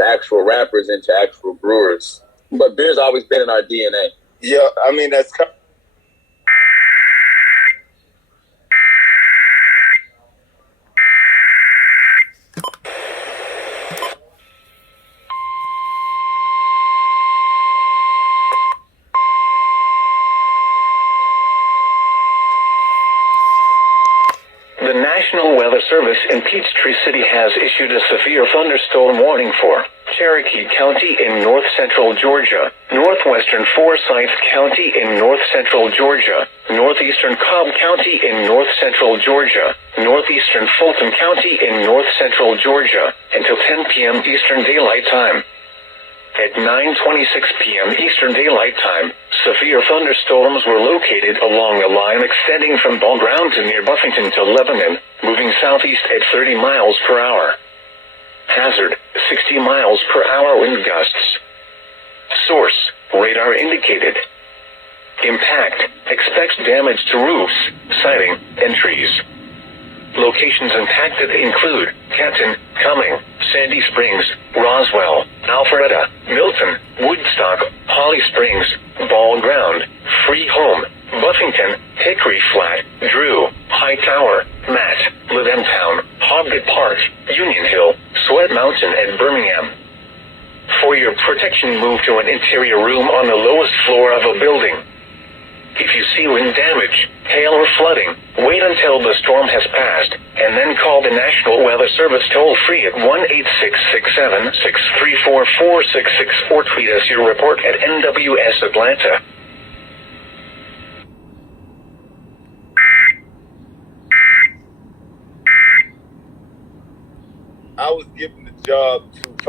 from actual rappers into actual brewers. But beer's always been in our DNA. Yeah, I mean, that's The National Weather Service in Peachtree City has issued a severe thunderstorm warning for Cherokee County in north-central Georgia, northwestern Forsyth County in north-central Georgia, northeastern Cobb County in north-central Georgia, northeastern Fulton County in north-central Georgia, until 10 p.m. Eastern Daylight Time. At 9:26 p.m. Eastern Daylight Time, severe thunderstorms were located along a line extending from Ball Ground to near Buffington to Lebanon, moving southeast at 30 miles per hour. Hazard, 60 miles per hour wind gusts. Source, radar indicated. Impact, expects damage to roofs, siding, and trees. Locations impacted include Canton, Cumming, Sandy Springs, Roswell, Alpharetta, Milton, Woodstock, Holly Springs, Ball Ground, Free Home, Buffington, Hickory Flat, Drew, High Tower, Matt, Lidemtown, Hoggett Park, Union Hill, Sweat Mountain, and Birmingham. For your protection, move to an interior room on the lowest floor of a building. If you see wind damage, hail, or flooding, wait until the storm has passed, and then call the National Weather Service toll-free at 1-866-763-4466 or tweet us your report at NWS Atlanta. I was given the job to find